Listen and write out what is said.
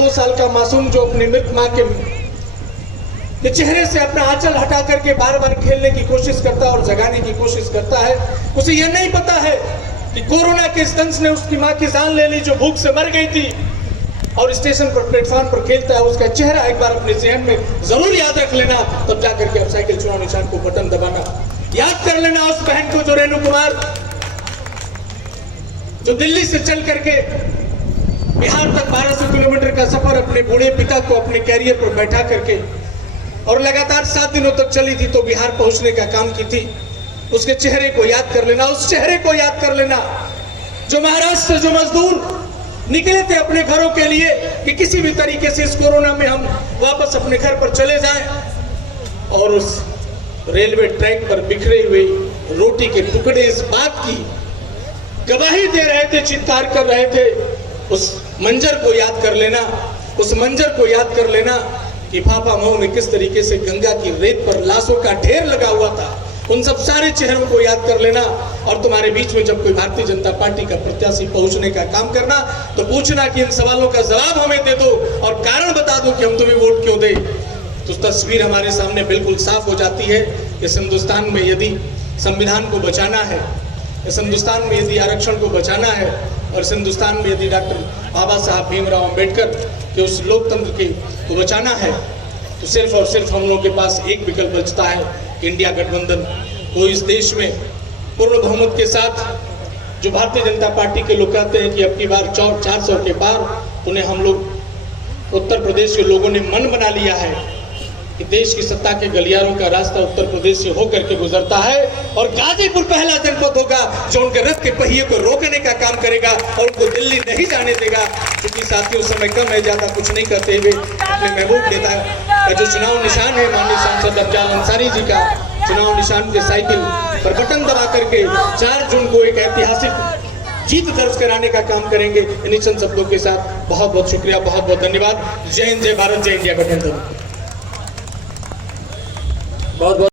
2 साल का मासूम जो अपनी मृत माँ के चेहरे से अपना आंचल हटा करके बार बार खेलने की कोशिश करता है और जगाने की कोशिश करता है, उसे यह नहीं पता है कि कोरोना के इस दंश ने उसकी माँ की जान ले ली जो भूख से मर गई थी। और स्टेशन पर प्लेटफॉर्म पर खेलता है, उसका चेहरा एक बार अपने जहन में जरूर याद रख लेना, तब जाकर के अब साइकिल चुनाव निशान को बटन दबाना। याद कर लेना उस बहन को जो रेणु कुमार, जो दिल्ली से चल करके बिहार तक 1200 किलोमीटर का सफर अपने बूढ़े पिता को अपने कैरियर पर बैठा करके और लगातार 7 दिनों तक चली थी तो बिहार पहुंचने का काम की थी। उसके चेहरे को याद कर लेना, उस चेहरे को याद कर लेना जो महाराष्ट्र से जो मजदूर निकले थे अपने घरों के लिए कि किसी भी तरीके से इस कोरोना में हम वापस अपने घर पर चले जाएं, और उस रेलवे ट्रैक पर बिखरे हुए रोटी के टुकड़े इस बात की गवाही दे रहे थे, चित्कार कर रहे थे। उस मंजर को याद कर लेना, उस मंजर को याद कर लेना कि फाफा मऊ में किस तरीके से गंगा की रेत पर लाशों का ढेर लगा हुआ था। उन सब सारे चेहरों को याद कर लेना, और तुम्हारे बीच में जब कोई भारतीय जनता पार्टी का प्रत्याशी पहुंचने का काम करना तो पूछना कि इन सवालों का जवाब हमें दे दो और कारण बता दो कि हम तुम्हें वोट क्यों दें। तो तस्वीर हमारे सामने बिल्कुल साफ हो जाती है। इस हिंदुस्तान में यदि संविधान को बचाना है, इस हिंदुस्तान में यदि आरक्षण को बचाना है, और इस हिंदुस्तान में यदि डॉक्टर बाबा साहब भीमराव अंबेडकर के उस लोकतंत्र को बचाना है, तो सिर्फ और सिर्फ हम लोगों के पास एक विकल्प बचता है, इंडिया गठबंधन। वो इस देश में पूर्ण बहुमत के साथ जो भारतीय जनता पार्टी के लोग कहते हैं कि अब की बार 400 के पार, उन्हें हम लोग उत्तर प्रदेश के लोगों ने मन बना लिया है कि देश की सत्ता के गलियारों का रास्ता उत्तर प्रदेश से होकर के गुजरता है, और गाजीपुर पहला जनपद होगा जो उनके रथ के पहिए को रोकने का काम करेगा और उनको दिल्ली नहीं जाने देगा। क्योंकि साथियों समय कम है, ज्यादा कुछ नहीं करते हुए अपने महबूब नेता का जो चुनाव निशान है माननीय सांसद अफजाल अंसारी जी का चुनाव निशान के साइकिल पर बटन दबा करके 4 जून को एक ऐतिहासिक जीत दर्ज कराने का काम करेंगे। इन्हीं चंद शब्दों के साथ बहुत बहुत शुक्रिया, बहुत बहुत धन्यवाद। जय हिंद, जय भारत, जय इंडिया गठबंधन। बहुत बहुत